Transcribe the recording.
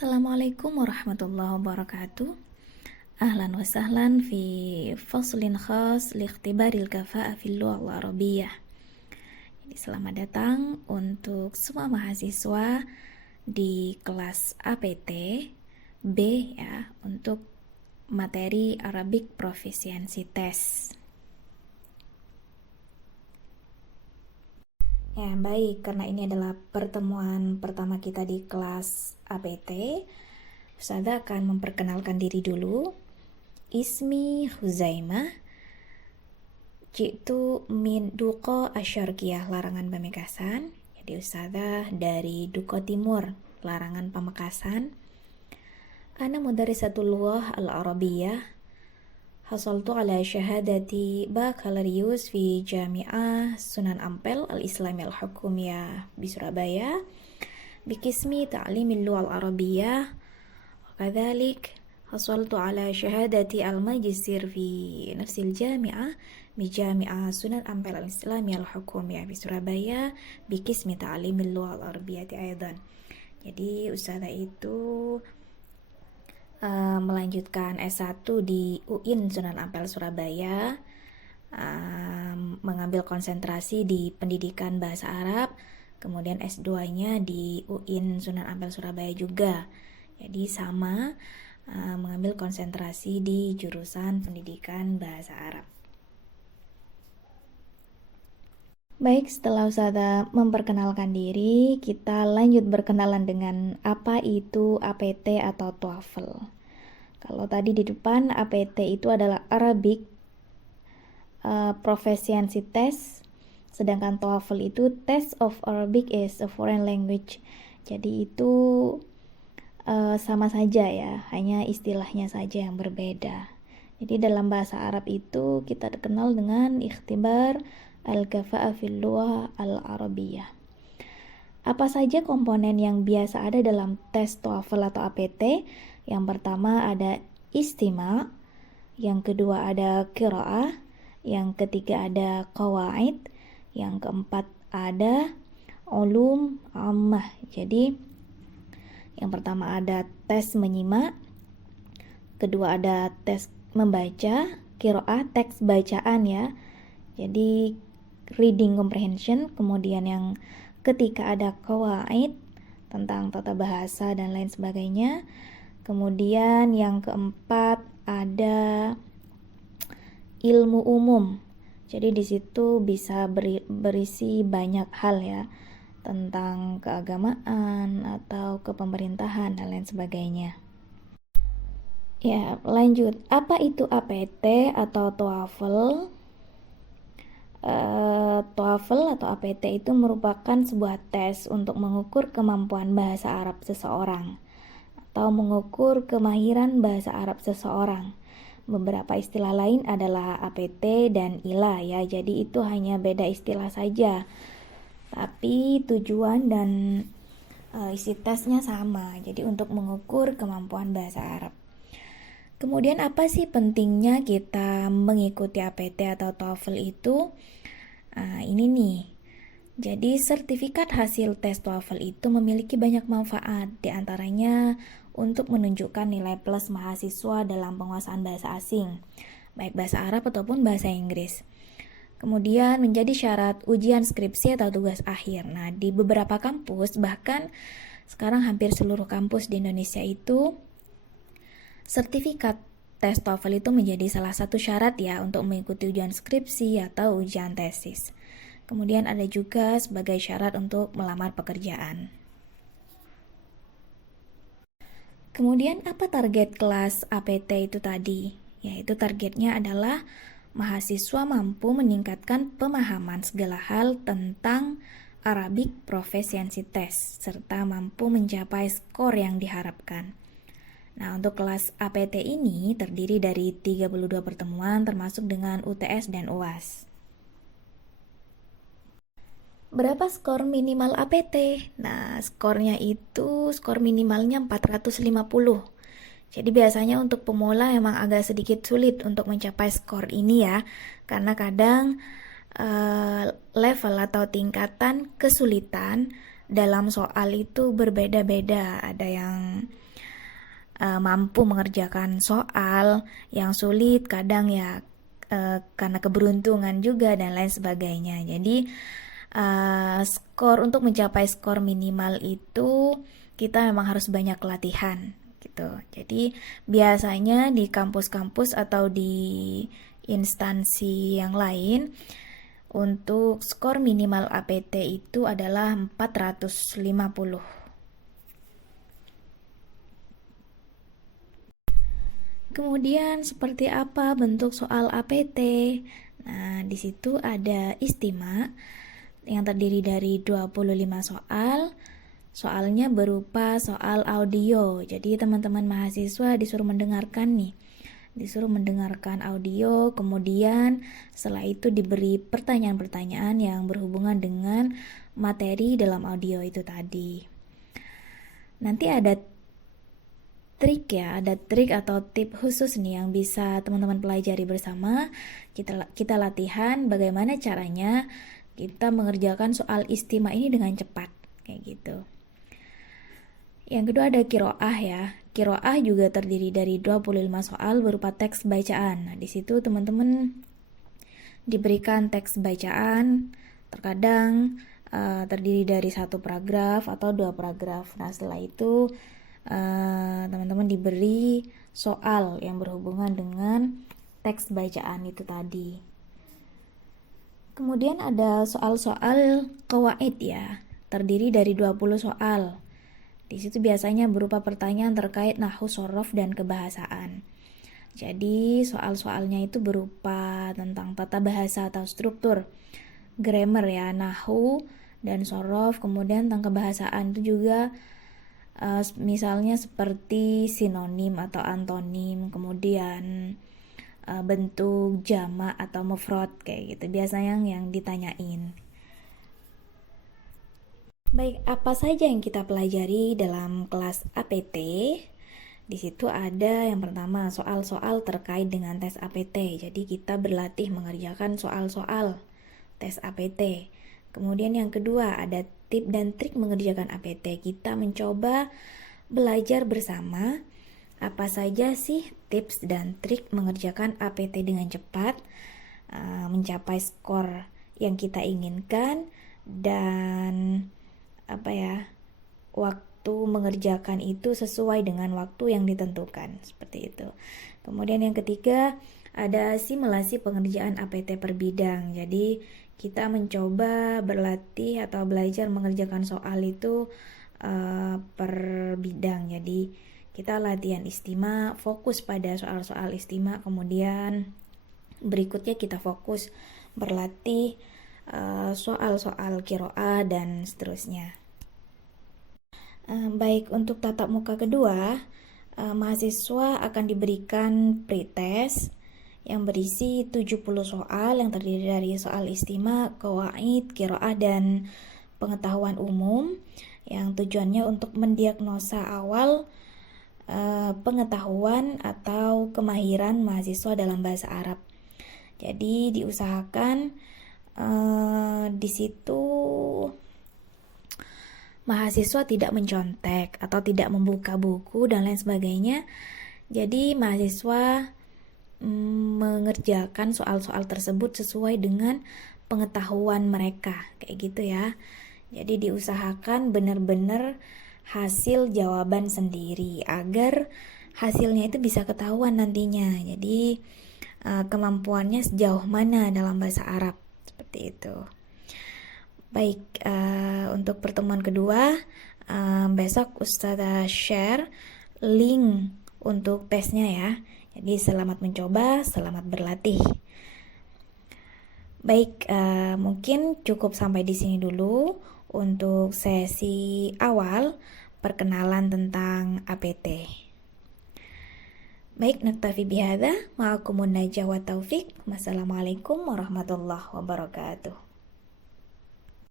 Assalamualaikum warahmatullahi wabarakatuh. Ahlan wa sahlan fi faslin khas liikhtibaril kafa'ah fil lughah al-arabiyyah. Jadi selamat datang untuk semua mahasiswa di kelas APT B ya, untuk materi Arabic Proficiency Test. Ya, baik, karena ini adalah pertemuan pertama kita di kelas APT, Ustazah akan memperkenalkan diri dulu. Ismi Huzaimah, Jitu min Duko Asyarkiyah, Larangan Pamekasan. Jadi Ustazah dari Duko Timur, Larangan Pamekasan. Ana mudarrisatul lughah al-arabiyyah. Hasaltu ala syahadati bakalarius fi Jami'ah Sunan Ampel Al-Islami Al-Hukumiyah di Surabaya bikismi ta'limil lughah al-arabiyyah. Wakadzalik hasaltu ala syahadati al-majistir fi nafsil jami'ah bi Jami'ah Sunan Ampel Al-Islami Al-Hukumiyah di Surabaya bikismi ta'limil lughah al-arabiyyah aidan. Jadi Ustazah itu melanjutkan S1 di UIN Sunan Ampel Surabaya, mengambil konsentrasi di pendidikan bahasa Arab, kemudian S2-nya di UIN Sunan Ampel Surabaya juga. Jadi sama, mengambil konsentrasi di jurusan pendidikan bahasa Arab. Baik, setelah Ustazah memperkenalkan diri, kita lanjut berkenalan dengan apa itu APT atau TOEFL. Kalau tadi di depan, APT itu adalah Arabic Proficiency Test, sedangkan TOEFL itu Test of Arabic as a Foreign Language. Jadi itu sama saja ya, hanya istilahnya saja yang berbeda. Jadi dalam bahasa Arab itu kita dikenal dengan ikhtibar al-kafa'ah fil lughah al-arabiyyah. Apa saja komponen yang biasa ada dalam tes TOEFL atau APT? Yang pertama ada istima', yang kedua ada qiraah, yang ketiga ada qawaid, yang keempat ada ulum ammah. Jadi yang pertama ada tes menyimak, kedua ada tes membaca, qiraah teks bacaan ya. Jadi reading comprehension, kemudian yang ketiga ada qawaid tentang tata bahasa dan lain sebagainya. Kemudian yang keempat ada ilmu umum. Jadi di situ bisa berisi banyak hal ya, tentang keagamaan atau kepemerintahan dan lain sebagainya. Ya, lanjut. Apa itu APT atau TOEFL? TOEFL atau APT itu merupakan sebuah tes untuk mengukur kemampuan bahasa Arab seseorang atau mengukur kemahiran bahasa Arab seseorang. Beberapa istilah lain adalah APT dan ILA ya, jadi itu hanya beda istilah saja. Tapi tujuan dan isi tesnya sama, jadi untuk mengukur kemampuan bahasa Arab. Kemudian apa sih pentingnya kita mengikuti APT atau TOEFL itu? Ini nih, jadi sertifikat hasil tes TOEFL itu memiliki banyak manfaat, diantaranya untuk menunjukkan nilai plus mahasiswa dalam penguasaan bahasa asing, baik bahasa Arab ataupun bahasa Inggris. Kemudian menjadi syarat ujian skripsi atau tugas akhir. Nah, di beberapa kampus, bahkan sekarang hampir seluruh kampus di Indonesia itu, sertifikat tes TOEFL itu menjadi salah satu syarat ya untuk mengikuti ujian skripsi atau ujian tesis. Kemudian ada juga sebagai syarat untuk melamar pekerjaan. Kemudian apa target kelas APT itu tadi? Yaitu targetnya adalah mahasiswa mampu meningkatkan pemahaman segala hal tentang Arabic Proficiency Test serta mampu mencapai skor yang diharapkan. Nah, untuk kelas APT ini terdiri dari 32 pertemuan termasuk dengan UTS dan UAS. Berapa skor minimal APT? Nah, skornya itu skor minimalnya 450. Jadi biasanya untuk pemula emang agak sedikit sulit untuk mencapai skor ini ya, karena kadang level atau tingkatan kesulitan dalam soal itu berbeda-beda. Ada yang mampu mengerjakan soal yang sulit, kadang ya karena keberuntungan juga dan lain sebagainya. Jadi skor untuk mencapai skor minimal itu kita memang harus banyak latihan gitu. Jadi biasanya di kampus-kampus atau di instansi yang lain untuk skor minimal APT itu adalah 450. Kemudian seperti apa bentuk soal APT? Nah, di situ ada istimewa yang terdiri dari 25 soal. Soalnya berupa soal audio. Jadi teman-teman mahasiswa disuruh mendengarkan nih. Disuruh mendengarkan audio, kemudian setelah itu diberi pertanyaan-pertanyaan yang berhubungan dengan materi dalam audio itu tadi. Nanti ada trik atau tip khusus nih yang bisa teman-teman pelajari bersama. Kita latihan bagaimana caranya kita mengerjakan soal istimewa ini dengan cepat, kayak gitu. Yang kedua ada kiroah ya. Kiroah juga terdiri dari 25 soal berupa teks bacaan. Nah, di situ teman-teman diberikan teks bacaan, terkadang terdiri dari 1 paragraf atau 2 paragraf. Nah, setelah itu teman-teman diberi soal yang berhubungan dengan teks bacaan itu tadi. Kemudian ada soal-soal qawaid ya, terdiri dari 20 soal. Di situ biasanya berupa pertanyaan terkait nahwu, shorof, dan kebahasaan. Jadi soal-soalnya itu berupa tentang tata bahasa atau struktur, grammar ya, nahwu dan shorof. Kemudian tentang kebahasaan itu juga misalnya seperti sinonim atau antonim, kemudian bentuk jamak atau mufrad kayak gitu. Biasanya yang ditanyain. Baik, apa saja yang kita pelajari dalam kelas APT? Di situ ada yang pertama soal-soal terkait dengan tes APT. Jadi kita berlatih mengerjakan soal-soal tes APT. Kemudian yang kedua ada tip dan trik mengerjakan APT. Kita mencoba belajar bersama apa saja sih tips dan trik mengerjakan APT dengan cepat, mencapai skor yang kita inginkan, dan waktu mengerjakan itu sesuai dengan waktu yang ditentukan, seperti itu. Kemudian yang ketiga ada simulasi pengerjaan APT per bidang. Jadi kita mencoba berlatih atau belajar mengerjakan soal itu per bidang. Jadi kita latihan istimewa, fokus pada soal-soal istimewa, kemudian berikutnya kita fokus berlatih soal-soal qiraah dan seterusnya. Baik, untuk tatap muka kedua, mahasiswa akan diberikan pretest yang berisi 70 soal yang terdiri dari soal istimewa, qawaid, qiraah, dan pengetahuan umum yang tujuannya untuk mendiagnosa awal pengetahuan atau kemahiran mahasiswa dalam bahasa Arab. Jadi diusahakan di situ mahasiswa tidak mencontek atau tidak membuka buku dan lain sebagainya. Jadi mahasiswa mengerjakan soal-soal tersebut sesuai dengan pengetahuan mereka, kayak gitu ya. Jadi diusahakan benar-benar hasil jawaban sendiri agar hasilnya itu bisa ketahuan nantinya. Jadi kemampuannya sejauh mana dalam bahasa Arab, seperti itu. Baik, untuk pertemuan kedua, besok Ustazah share link untuk tesnya ya. Jadi selamat mencoba, selamat berlatih. Baik, mungkin cukup sampai di sini dulu untuk sesi awal perkenalan tentang APT. Baik, naktafi bihadza, ma'akumun najwa wa taufik. Wassalamualaikum warahmatullahi wabarakatuh.